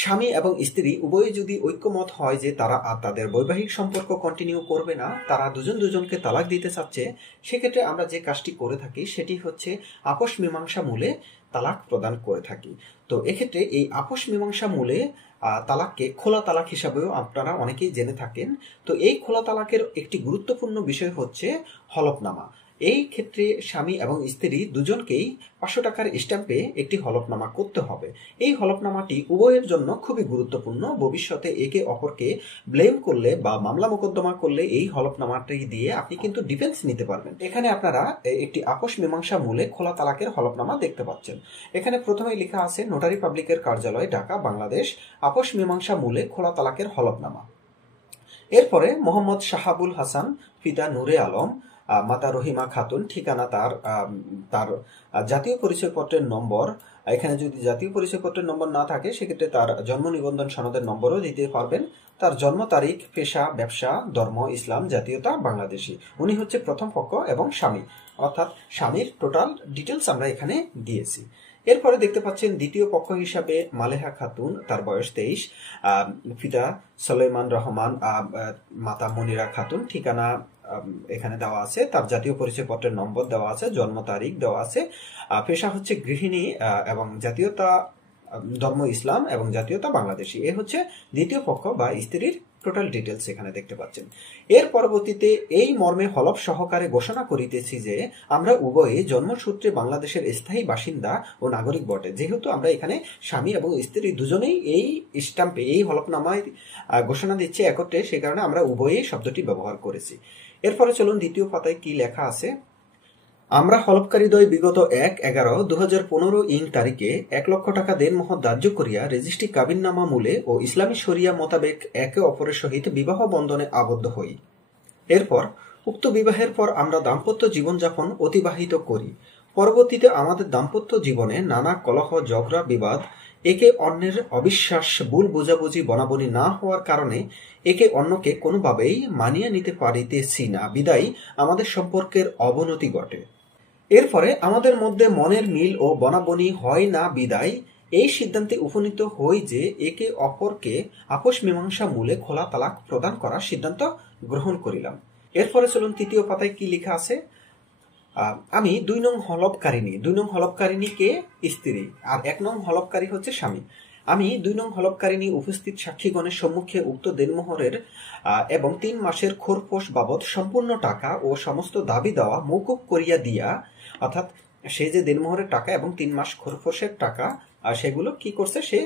স্বামী এবং স্ত্রী উভয়ে যদি ঐক্যমত হয় যে তারা আর তাদের বৈবাহিক সম্পর্ক কন্টিনিউ করবে না, তারা দুজন দুজনকে তালাক দিতে চাচ্ছে, সেক্ষেত্রে আমরা যে কাজটি করে থাকি সেটি হচ্ছে আপোষ মীমাংসা মূলে তালাক প্রদান করে থাকি। তো এক্ষেত্রে এই আপোষ মীমাংসা মূলে তালাককে খোলা তালাক হিসাবেও আপনারা অনেকেই জেনে থাকেন। তো এই খোলা তালাকের একটি গুরুত্বপূর্ণ বিষয় হচ্ছে হলফনামা। এই ক্ষেত্রে স্বামী এবং স্ত্রী দুজনকেই 500 টাকার স্ট্যাম্পে একটি হলফনামা করতে হবে। এই হলফনামাটি উভয়ের জন্য খুবই গুরুত্বপূর্ণ। ভবিষ্যতে একে অপরকে ব্লেম করলে বা মামলা মোকদ্দমা করলে এই হলফনামাটি দিয়ে আপনি কিন্তু ডিফেন্স নিতে পারবেন। এখানে আপনারা একটি আপোষ মীমাংসা মূলে খোলা তালাকের হলফনামা দেখতে পাচ্ছেন। এখানে প্রথমেই লেখা আছে নোটারি পাবলিকের কার্যালয়, ঢাকা, বাংলাদেশ, আপোষ মীমাংসা মূলে খোলা তালাকের হলফনামা। এরপরে মোহাম্মদ শাহাবুল হাসান, পিতা নূরে আলম, মাতা রহিমা খাতুন, ঠিকানা তার জাতীয় পরিচয়পত্রের নম্বর। এখানে যদি জাতীয় পরিচয়পত্রের নম্বর না থাকে সেক্ষেত্রে তার জন্ম নিবন্ধন সনদের নম্বরও দিতে পারবেন। তার জন্ম তারিখ, পেশা, ব্যবসা, ধর্ম ইসলাম, জাতীয়তা বাংলাদেশি। উনি হচ্ছে প্রথম পক্ষ এবং স্বামী, অর্থাৎ স্বামীর টোটাল ডিটেলস আমরা এখানে দিয়েছি। এরপরে দেখতে পাচ্ছেন দ্বিতীয় পক্ষ হিসাবে মালেহা খাতুন, তার বয়স 23, পিতা সুলাইমান রহমান, মাতা মনিরা খাতুন, ঠিকানা এখানে দেওয়া আছে, তার জাতীয় পরিচয়পত্রের নম্বর দেওয়া আছে, জন্ম তারিখ দেওয়া আছে, পেশা হচ্ছে গৃহিণী এবং জাতীয়তা ধর্ম ইসলাম এবং জাতীয়তা বাংলাদেশি। এ হচ্ছে দ্বিতীয় পক্ষ বা স্ত্রীর টোটাল ডিটেলস এখানে দেখতে পাচ্ছেন। এর পরবর্তীতে এই মর্মে হলফ সহকারে ঘোষণা করিতেছি যে আমরা উভয়ে জন্মসূত্রে বাংলাদেশের স্থায়ী বাসিন্দা ও নাগরিক বটে। যেহেতু আমরা এখানে স্বামী এবং স্ত্রী দুজনেই এই স্ট্যাম্পে এই হলফনামায় ঘোষণা দিচ্ছি একত্রে, সে কারণে আমরা উভয়েই শব্দটি ব্যবহার করেছি। এরপরে চলুন দ্বিতীয় পাতায় কি লেখা আছে। আমরা হলফকারীদ্বয় বিগত 1/11/2015 ইং তারিখে 1 লক্ষ টাকা দেনমোহর ধার্য করিয়া রেজিস্ট্রি কাবিননামা মূলে ও ইসলামী শরিয়া মোতাবেক একে অপরের সহিত বিবাহ বন্ধনে আবদ্ধ হই। এরপর উক্ত বিবাহের পর আমরা দাম্পত্য জীবনযাপন অতিবাহিত করি। পরবর্তীতে আমাদের দাম্পত্য জীবনে নানা কলহ, ঝগড়া, বিবাদ, একে অন্যের অবিশ্বাস, ভুল বোঝাবুঝি, বনাবনি না হওয়ার কারণে একে অন্যকে কোনোভাবেই মানিয়ে নিতে পারিতেছি না, বিদায় আমাদের সম্পর্কের অবনতি ঘটে। এরপরে আমাদের মধ্যে মনের মিল ও বনাবনি হয় না, বিদায় এই সিদ্ধান্তে উপনীত হই যে একে অপরকে আপোষ মীমাংসা মূলে খোলা তালাক প্রদান করার সিদ্ধান্ত গ্রহণ করিলাম। এরপরে চলুন তৃতীয় পাতায় কি লেখা আছে। আমি 2 নং হলফকারিনী, 2 নং হলফকারিনীকে স্ত্রী আর 1 নং হলফকারী হচ্ছে স্বামী। আমি 2 নং হলফকারিনী উপস্থিত সাক্ষীগণের সম্মুখে উক্ত দেনমোহরের এবং 3 মাসের খোরপোশ বাবদ সম্পূর্ণ টাকা ও সমস্ত দাবি দেওয়া মওকুফ করিয়া দিয়া, অর্থাৎ সে যে দেনমোহরের টাকা এবং 3 মাস খোরপোশের টাকা সেগুলো কি করছে, সে